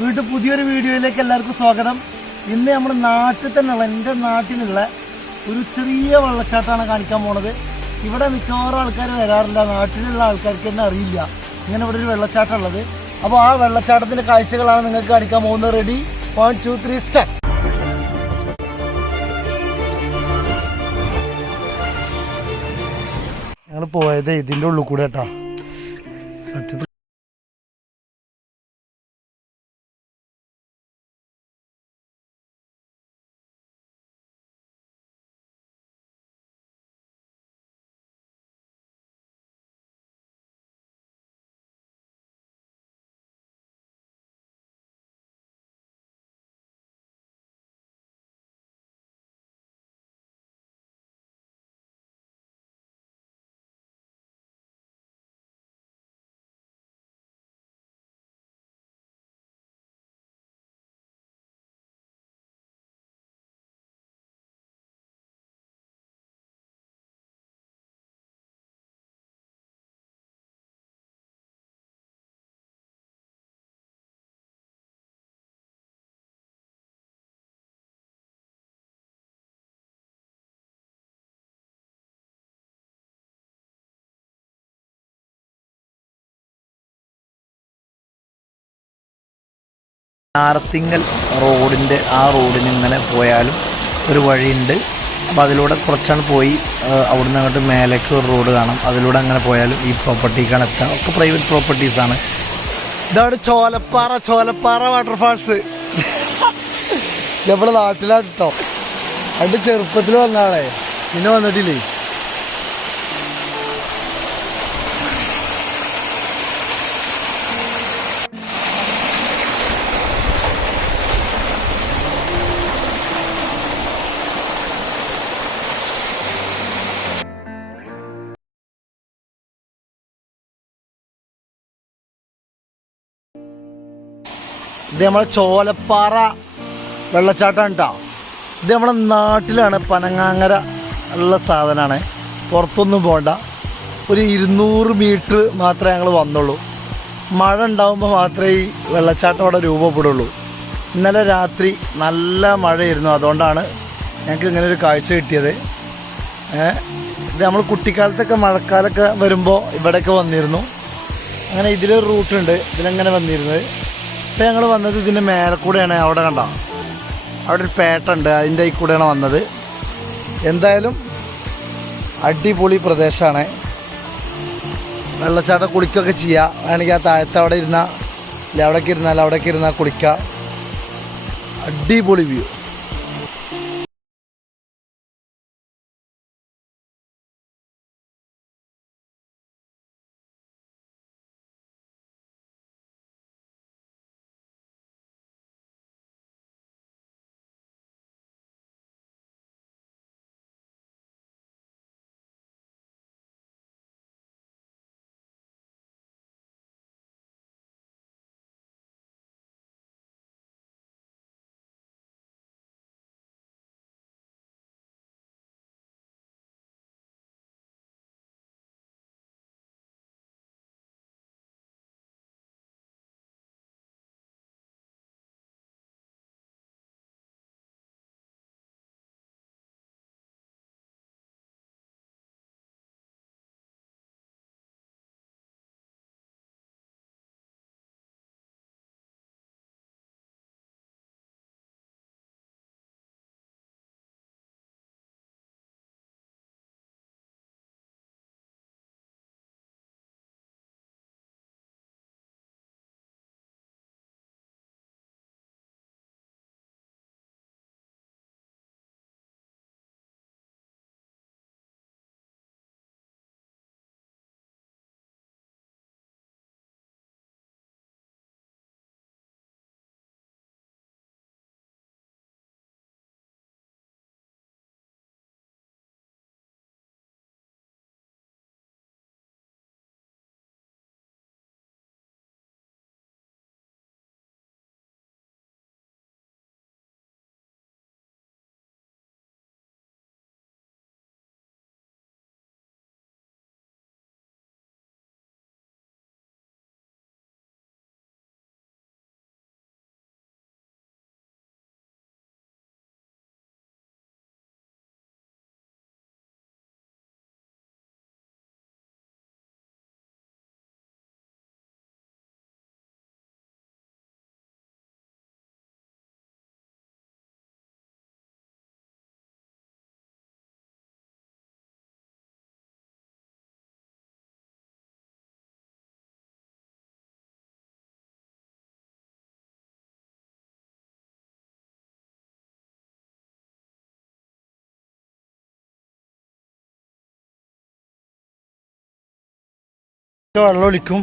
വീണ്ടും പുതിയൊരു വീഡിയോയിലേക്ക് എല്ലാവർക്കും സ്വാഗതം. ഇന്ന് നമ്മുടെ നാട്ടിൽ തന്നെയുള്ള എൻ്റെ നാട്ടിലുള്ള ഒരു ചെറിയ വെള്ളച്ചാട്ടമാണ് കാണിക്കാൻ പോണത്. ഇവിടെ മിക്കവാറും ആൾക്കാർ വരാറില്ല, നാട്ടിലുള്ള ആൾക്കാർക്ക് തന്നെ അറിയില്ല ഇങ്ങനെ ഇവിടെ ഒരു വെള്ളച്ചാട്ടം ഉള്ളത്. അപ്പോൾ ആ വെള്ളച്ചാട്ടത്തിൻ്റെ കാഴ്ചകളാണ് നിങ്ങൾക്ക് കാണിക്കാൻ പോകുന്നത്. Ready, 1 2 3 start. ഞങ്ങൾ പോയത് ഇതിൻ്റെ ഉള്ളിൽ കൂടെ കേട്ടോ. സത്യത്തിൽ ആർത്തിങ്കൽ റോഡിൻ്റെ ആ റോഡിന് ഇങ്ങനെ പോയാലും ഒരു വഴിയുണ്ട്. അപ്പോൾ അതിലൂടെ കുറച്ചാണ് പോയി അവിടുന്ന് അങ്ങോട്ട് മേലേക്ക് ഒരു റോഡ് കാണാം. അതിലൂടെ അങ്ങനെ പോയാലും ഈ പ്രോപ്പർട്ടിക്കാണ് എത്താം. ഒക്കെ പ്രൈവറ്റ് പ്രോപ്പർട്ടീസാണ്. ഇതാണ് ചോലപ്പാറ വാട്ടർഫാൾസ്. നമ്മുടെ നാട്ടിലാണ് കേട്ടോ. അതിൻ്റെ ചെറുപ്പത്തിൽ വന്നാളെ, പിന്നെ വന്നിട്ടില്ലേ. ഇത് നമ്മളെ ചോലപ്പാറ വെള്ളച്ചാട്ടമാണ് കേട്ടോ. ഇത് നമ്മളെ നാട്ടിലാണ്, പനങ്ങാങ്ങര ഉള്ള സാധനമാണ്. പുറത്തൊന്നും പോകണ്ട. ഒരു 200 മീറ്റർ മാത്രമേ ഞങ്ങൾ വന്നുള്ളൂ. മഴ ഉണ്ടാകുമ്പോൾ മാത്രമേ ഈ വെള്ളച്ചാട്ടം അവിടെ രൂപപ്പെടുള്ളൂ. ഇന്നലെ രാത്രി നല്ല മഴയായിരുന്നു, അതുകൊണ്ടാണ് ഞങ്ങൾക്ക് ഇങ്ങനെ ഒരു കാഴ്ച കിട്ടിയത്. ഇത് നമ്മൾ കുട്ടിക്കാലത്തൊക്കെ മഴക്കാലമൊക്കെ വരുമ്പോൾ ഇവിടെയൊക്കെ വന്നിരുന്നു. അങ്ങനെ ഇതിലൊരു റൂട്ടുണ്ട്, ഇതിലങ്ങനെ വന്നിരുന്നത്. ഇപ്പം ഞങ്ങൾ വന്നത് ഇതിൻ്റെ മേലെ കൂടെയാണ്. അവിടെ കണ്ട, അവിടെ ഒരു പേട്ട ഉണ്ട്, അതിൻ്റെ ഈ കൂടെയാണ് വന്നത്. എന്തായാലും അടിപൊളി പ്രദേശമാണ്. വെള്ളച്ചാട്ടം കുളിക്കുകയൊക്കെ ചെയ്യുക. വേണമെങ്കിൽ ആ താഴത്ത് അവിടെ ഇരുന്നാൽ, അല്ലെ അവിടേക്ക് ഇരുന്നാൽ കുളിക്കുക. അടിപൊളി വ്യൂ. വെള്ളം ഒലിക്കും.